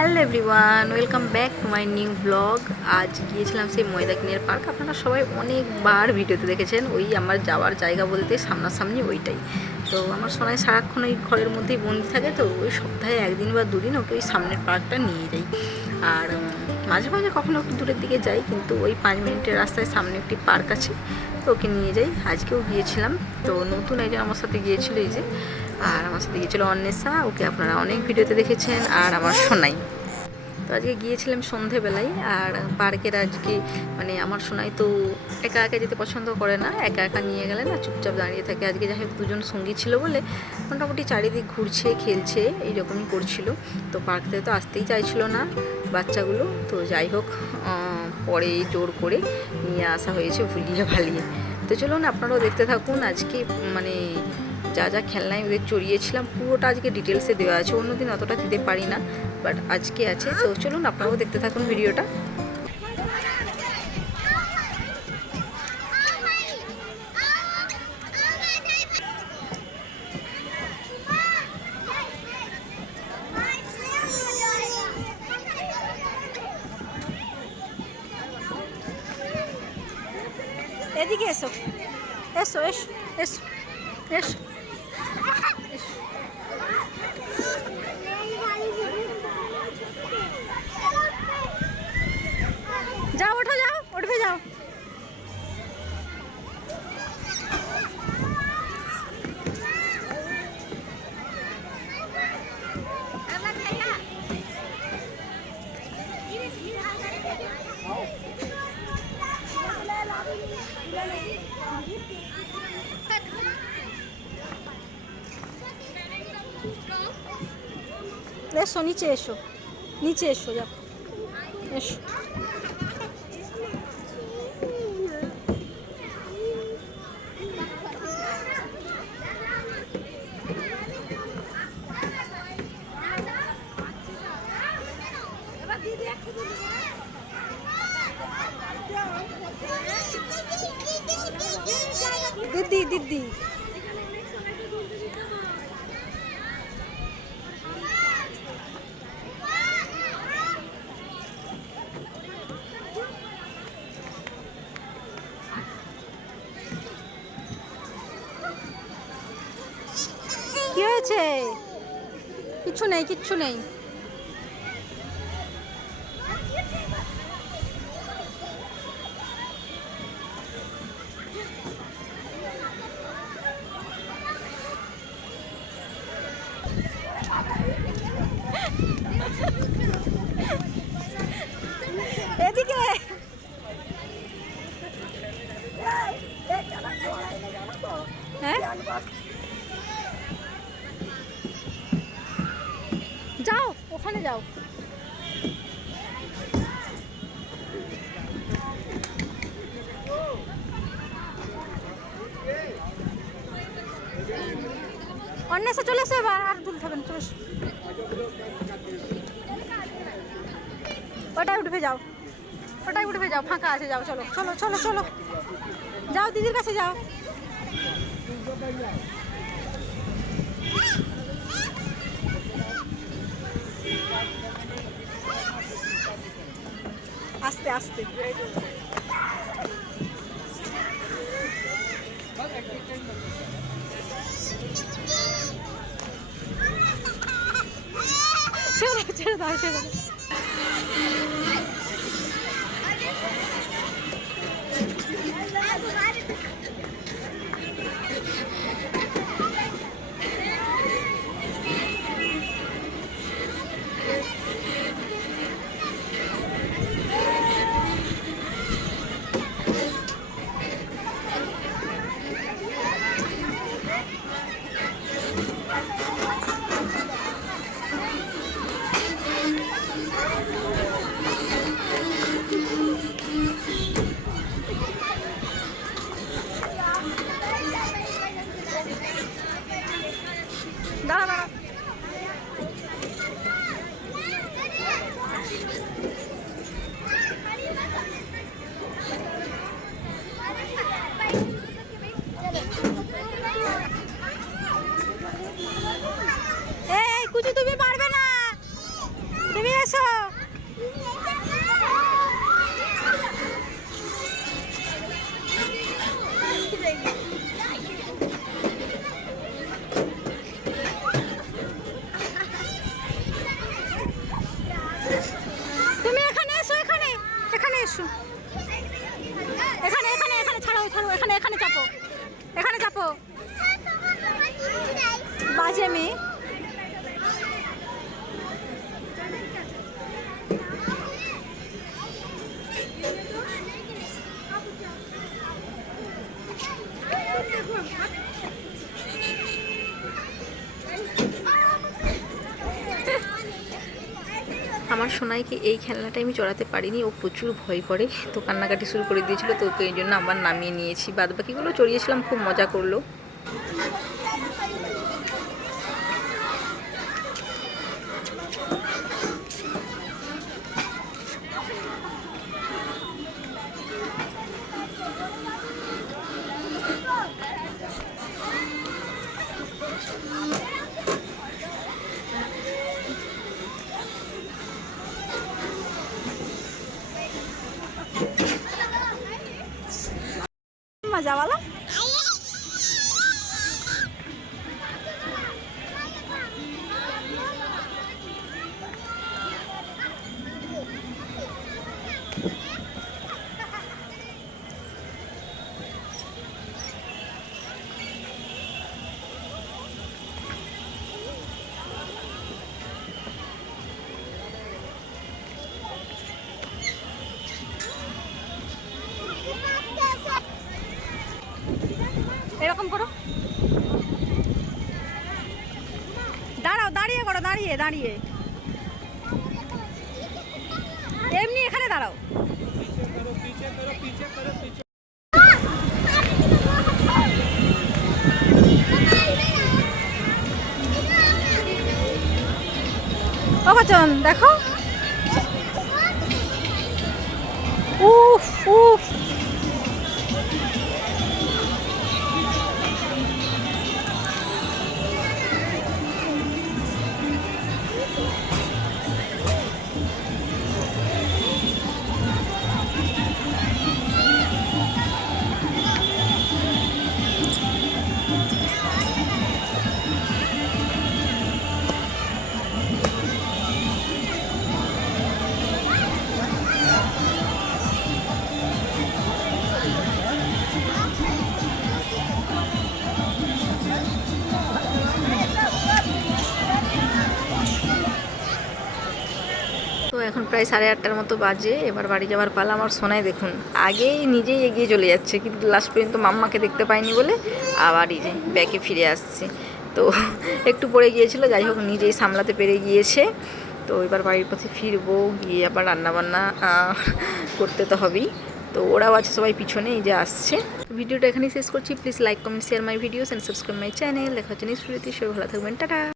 Hello everyone, welcome back to my new blog. আজ গিয়েছিলাম সেই ময়দাকিনের পার্ক। আপনারা সবাই অনেকবার ভিডিওতে দেখেছেন। ওই আমার যাওয়ার জায়গা বলতে সামনাসামনি ওইটাই। তো আমার সোনাই সারাক্ষণ ওই ঘরের মধ্যেই বন্দি থাকে, তো ওই সপ্তাহে একদিন বা দুদিন ওকে ওই সামনের পার্কটা নিয়ে যাই। আর মাঝে মাঝে কখনো একটু দূরের দিকে যাই, কিন্তু ওই 5 মিনিটের রাস্তায় সামনে একটি পার্ক আছে, তো ওকে নিয়ে যাই। আজকেও গিয়েছিলাম। তো নতুন একজন আমার সাথে গিয়েছিল, এই যে, আর আমার সাথে গিয়েছিলো অন্বেষা, ওকে আপনারা অনেক ভিডিওতে দেখেছেন, আর আমার সোনাই। তো আজকে গিয়েছিলাম সন্ধেবেলায়। আর পার্কের আজকে মানে আমার সোনাই তো একা একা যেতে পছন্দ করে না, একা একা নিয়ে গেলে না চুপচাপ দাঁড়িয়ে থাকে। আজকে যাই হোক দুজন সঙ্গী ছিল বলে মোটামুটি চারিদিক ঘুরছে, খেলছে, এইরকমই করছিল। তো পার্ক থেকে তো আসতেই চাইছিল না বাচ্চাগুলো। তো যাই হোক পরে জোর করে নিয়ে আসা হয়েছে ভুলিয়ে ভালিয়ে। তো চলুন আপনারাও দেখতে থাকুন। আজকে মানে যা যা খেলনায় ওদের চড়িয়েছিলাম পুরোটা আজকে ডিটেলসে দেওয়া আছে। অন্যদিন অতটা দিতে পারি না, বাট আজকে আছে। তো চলুন আপনারাও দেখতে থাকুন ভিডিওটা। এদিকে এসো, এসো এসো এসো এসো। যাও, ওঠো, যাও, উঠবে, যাও। এসো, নিচে এসো, নিচে এসো, যাও, এসো। দিদি দিদি কি হয়েছে? কিচ্ছু নেই, কিচ্ছু নেই। এদিকে হ্যাঁ, যাও, ওখানে যাও। অন্যেষা চলে এসো, এবার আর দূর থাকবেন, চলে এসো। ওটাই উঠবে, যাও, ওটাই উঠবে, যাও, ফাঁকা আছে, যাও, চলো চলো চলো চলো, যাও দিদির কাছে যাও। আস্তে আস্তে। ছেড়ে দাও, ছেড়ে দাও, ছেড়ে দাও। আসো। এখানে এখানে এখানে ছাড়ো ছাড়ো, এখানে এখানে চাপো, এখানে চাপো। বাজে মেয়ে। আমার সোনাইকে এই খেলনাটা আমি চড়াতে পারিনি, ও প্রচুর ভয় করে, তো কান্নাকাটি শুরু করে দিয়েছিল, তো ওকে এই জন্য আবার নামিয়ে নিয়েছি। বাদ বাকিগুলো চড়িয়েছিলাম, খুব মজা করলো। मजा वाला এরকম করো, দাঁড়াও, দাঁড়িয়ে করো, দাঁড়িয়ে দাঁড়িয়ে, এমনি এখানে দাঁড়াও। ও বচন দেখো, উফ উফ। তো এখন প্রায় 8:30টার মতো বাজে, এবার বাড়ি যাওয়ার পালা। আমার সোনাই দেখুন আগেই নিজেই এগিয়ে চলে যাচ্ছে, কিন্তু লাস্ট পর্যন্ত মাম্মাকে দেখতে পাইনি বলে আবার এই যে ব্যাকে ফিরে আসছে। তো একটু পড়ে গিয়েছিল, যাই হোক নিজেই সামলাতে পেরে গিয়েছে। তো এবার বাড়ির পথে ফিরবো, গিয়ে আবার রান্নাবান্না করতে তো হবেই। তো ওরাও আছে সবাই পিছনে, এই যে আসছে। ভিডিওটা এখানেই শেষ করছি। Please like comment share my videos and subscribe my channel. দেখা হচ্ছে নেক্সট ভিডিওতে, সবাই ভালো থাকবেন, টাটা।